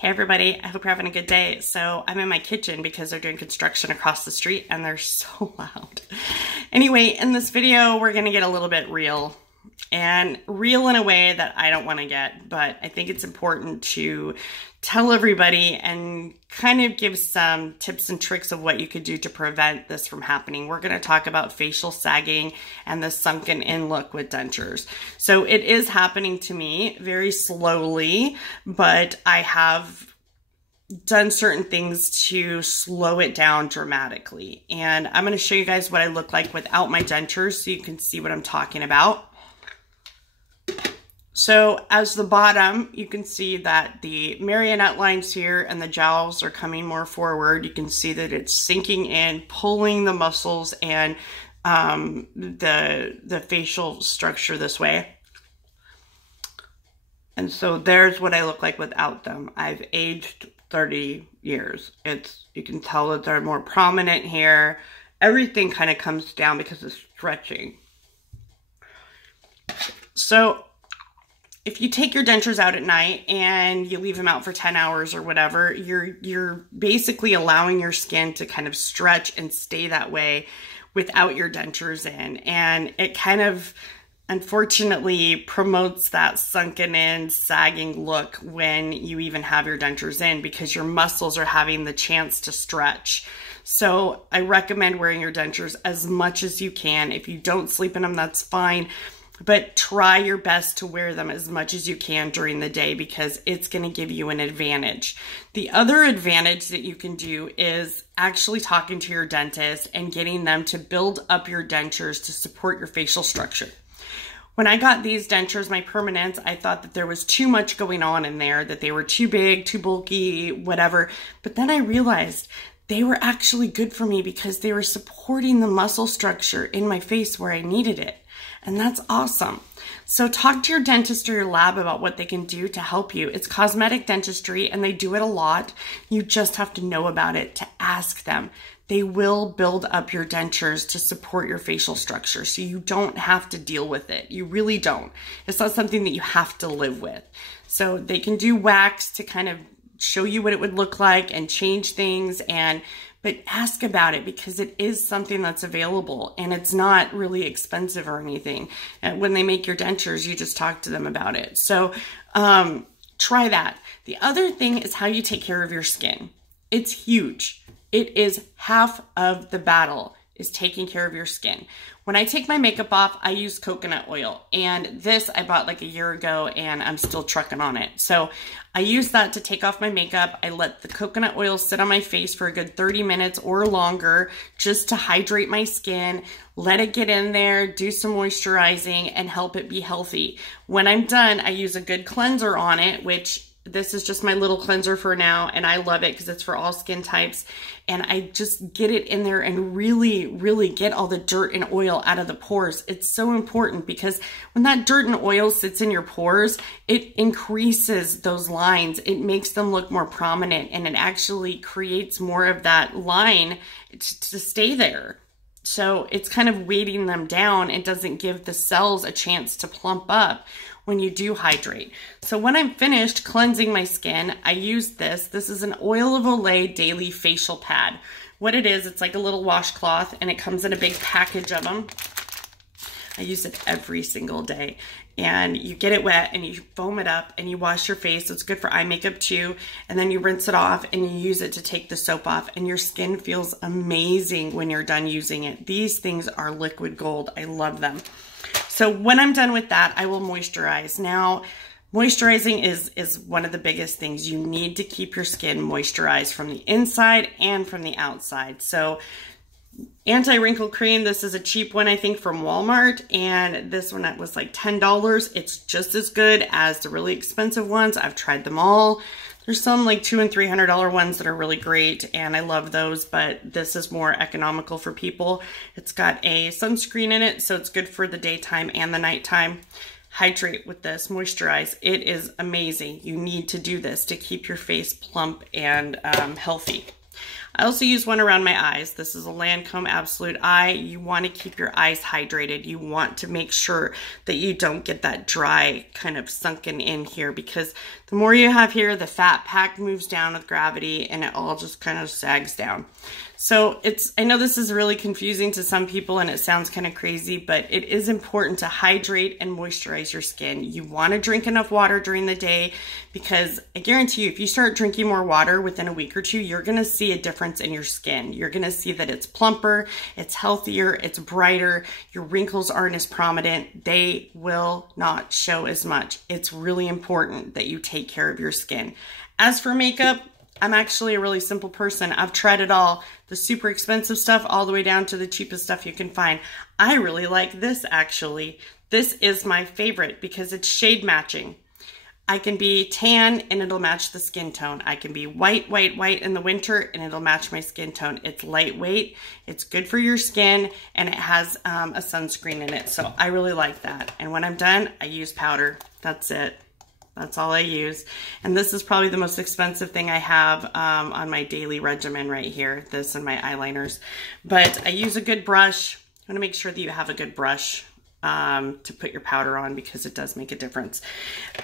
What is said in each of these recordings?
Hey everybody, I hope you're having a good day. So I'm in my kitchen because they're doing construction across the street and they're so loud. Anyway, in this video, we're gonna get a little bit real. And real in a way that I don't wanna get, but I think it's important to tell everybody and kind of give some tips and tricks of what you could do to prevent this from happening. We're gonna talk about facial sagging and the sunken in look with dentures. So it is happening to me very slowly, but I have done certain things to slow it down dramatically. And I'm gonna show you guys what I look like without my dentures so you can see what I'm talking about. So as the bottom, you can see that the marionette lines here and the jowls are coming more forward. You can see that it's sinking in, pulling the muscles and the facial structure this way. And so there's what I look like without them. I've aged 30 years. You can tell that they're more prominent here. Everything kind of comes down because of stretching. So if you take your dentures out at night and you leave them out for 10 hours or whatever, you're basically allowing your skin to kind of stretch and stay that way without your dentures in. And it kind of, unfortunately, promotes that sunken in, sagging look when you even have your dentures in because your muscles are having the chance to stretch. So I recommend wearing your dentures as much as you can. If you don't sleep in them, that's fine. But try your best to wear them as much as you can during the day because it's going to give you an advantage. The other advantage that you can do is actually talking to your dentist and getting them to build up your dentures to support your facial structure. When I got these dentures, my permanents, I thought that there was too much going on in there, that they were too big, too bulky, whatever. But then I realized they were actually good for me because they were supporting the muscle structure in my face where I needed it. And that's awesome. So talk to your dentist or your lab about what they can do to help you. It's cosmetic dentistry and they do it a lot. You just have to know about it to ask them. They will build up your dentures to support your facial structure so you don't have to deal with it. You really don't. It's not something that you have to live with. So they can do wax to kind of show you what it would look like and change things, but ask about it because it is something that's available and it's not really expensive or anything. And when they make your dentures, you just talk to them about it. So try that. The other thing is how you take care of your skin. It's huge. It is half of the battle is taking care of your skin. When I take my makeup off, I use coconut oil. And this I bought like a year ago and I'm still trucking on it. So I use that to take off my makeup. I let the coconut oil sit on my face for a good 30 minutes or longer just to hydrate my skin, let it get in there, do some moisturizing and help it be healthy. When I'm done, I use a good cleanser on it, which this is just my little cleanser for now, and I love it because it's for all skin types. And I just get it in there and really, really get all the dirt and oil out of the pores. It's so important because when that dirt and oil sits in your pores, it increases those lines. It makes them look more prominent and it actually creates more of that line to stay there. So it's kind of weighting them down. It doesn't give the cells a chance to plump up when you do hydrate. So when I'm finished cleansing my skin, I use this. This is an Oil of Olay daily facial pad. What it is, it's like a little washcloth and it comes in a big package of them. I use it every single day. And you get it wet and you foam it up and you wash your face. So it's good for eye makeup too. And then you rinse it off and you use it to take the soap off and your skin feels amazing when you're done using it. These things are liquid gold. I love them. So when I'm done with that, I will moisturize. Now, moisturizing is one of the biggest things. You need to keep your skin moisturized from the inside and from the outside. So anti-wrinkle cream, this is a cheap one, I think, from Walmart. And this one was like $10. It's just as good as the really expensive ones. I've tried them all. There's some like $200 and $300 ones that are really great, and I love those, but this is more economical for people. It's got a sunscreen in it, so it's good for the daytime and the nighttime. Hydrate with this, moisturize. It is amazing. You need to do this to keep your face plump and healthy. I also use one around my eyes. This is a Lancome Absolute Eye. You want to keep your eyes hydrated. You want to make sure that you don't get that dry kind of sunken in here, because the more you have here, the fat pack moves down with gravity and it all just kind of sags down. So I know this is really confusing to some people and it sounds kind of crazy, but it is important to hydrate and moisturize your skin. You want to drink enough water during the day, because I guarantee you, if you start drinking more water within a week or two, you're going to see a difference in your skin. You're going to see that it's plumper, it's healthier, it's brighter, your wrinkles aren't as prominent, they will not show as much. It's really important that you take care of your skin. As for makeup, I'm actually a really simple person. I've tried it all, the super expensive stuff all the way down to the cheapest stuff you can find. I really like this actually. This is my favorite because it's shade matching. I can be tan and it'll match the skin tone. I can be white, white, white in the winter and it'll match my skin tone. It's lightweight, it's good for your skin, and it has a sunscreen in it. So I really like that. And when I'm done, I use powder. That's it. That's all I use. And this is probably the most expensive thing I have on my daily regimen right here, this and my eyeliners. But I use a good brush. You want to make sure that you have a good brush to put your powder on, because it does make a difference.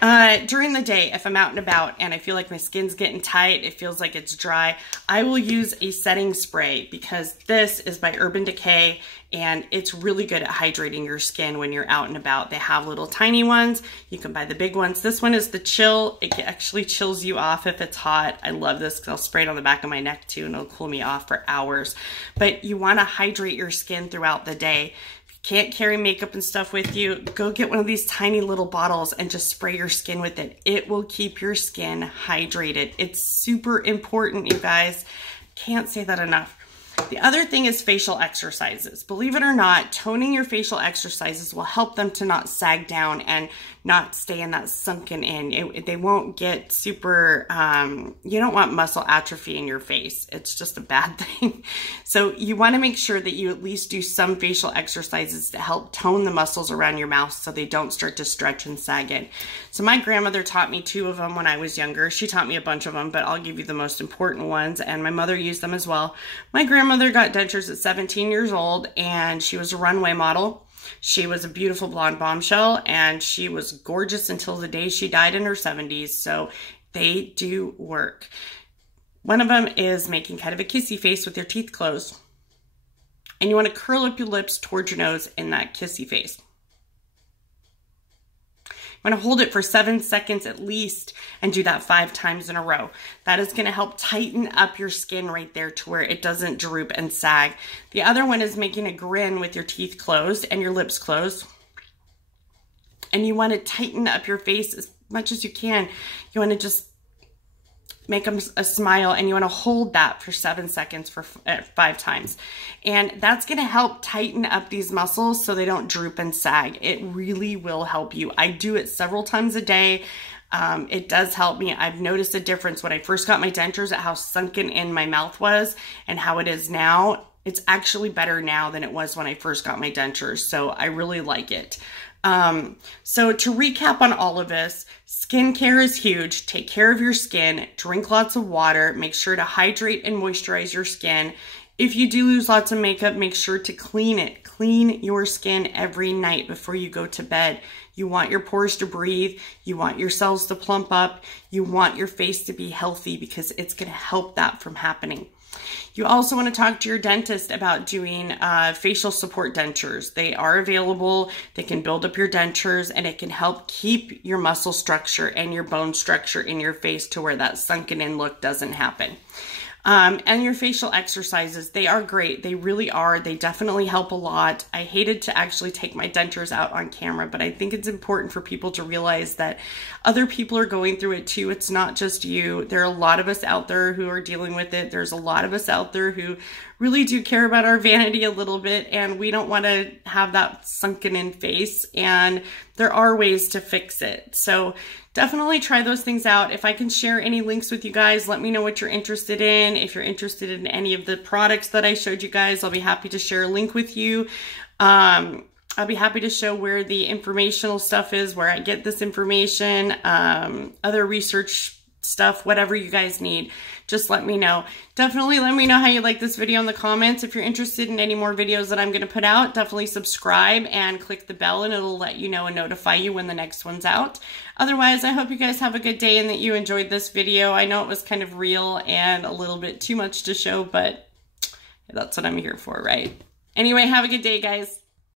During the day, if I'm out and about and I feel like my skin's getting tight, it feels like it's dry, I will use a setting spray, because this is by Urban Decay and it's really good at hydrating your skin when you're out and about. They have little tiny ones. You can buy the big ones. This one is the chill. It actually chills you off if it's hot. I love this because I'll spray it on the back of my neck too and it'll cool me off for hours. But you want to hydrate your skin throughout the day. Can't carry makeup and stuff with you, go get one of these tiny little bottles and just spray your skin with it. It will keep your skin hydrated. It's super important, you guys. Can't say that enough. The other thing is facial exercises. Believe it or not, toning your facial exercises will help them to not sag down and not stay in that sunken in. They won't get super, you don't want muscle atrophy in your face. It's just a bad thing. So you want to make sure that you at least do some facial exercises to help tone the muscles around your mouth so they don't start to stretch and sag in. So my grandmother taught me 2 of them when I was younger. She taught me a bunch of them, but I'll give you the most important ones, and my mother used them as well. My grandmother got dentures at 17 years old, and she was a runway model. She was a beautiful blonde bombshell, and she was gorgeous until the day she died in her 70s, so they do work. One of them is making kind of a kissy face with your teeth closed. And you want to curl up your lips towards your nose in that kissy face. You want to hold it for 7 seconds at least and do that 5 times in a row. That is going to help tighten up your skin right there to where it doesn't droop and sag. The other one is making a grin with your teeth closed and your lips closed. And you want to tighten up your face as much as you can. You want to just make them a smile, and you want to hold that for 7 seconds for 5 times. And that's going to help tighten up these muscles so they don't droop and sag. It really will help you. I do it several times a day. It does help me. I've noticed a difference when I first got my dentures at how sunken in my mouth was and how it is now. It's actually better now than it was when I first got my dentures. So I really like it. So to recap on all of this, skincare is huge. Take care of your skin, drink lots of water, make sure to hydrate and moisturize your skin. If you do lose lots of makeup, make sure to clean it. Clean your skin every night before you go to bed. You want your pores to breathe. You want your cells to plump up. You want your face to be healthy, because it's going to help that from happening. You also want to talk to your dentist about doing facial support dentures. They are available. They can build up your dentures, and it can help keep your muscle structure and your bone structure in your face to where that sunken in look doesn't happen. And your facial exercises, they are great. They really are. They definitely help a lot. I hated to actually take my dentures out on camera, but I think it's important for people to realize that other people are going through it too. It's not just you. There are a lot of us out there who are dealing with it. There's a lot of us out there who really do care about our vanity a little bit, and we don't want to have that sunken in face, and there are ways to fix it. So definitely try those things out. If I can share any links with you guys, let me know what you're interested in. If you're interested in any of the products that I showed you guys, I'll be happy to share a link with you. I'll be happy to show where the informational stuff is, where I get this information, other research stuff, whatever you guys need, just let me know. Definitely let me know how you like this video in the comments. If you're interested in any more videos that I'm going to put out, definitely subscribe and click the bell and it'll let you know and notify you when the next one's out. Otherwise, I hope you guys have a good day and that you enjoyed this video. I know it was kind of real and a little bit too much to show, but that's what I'm here for, right? Anyway, have a good day, guys.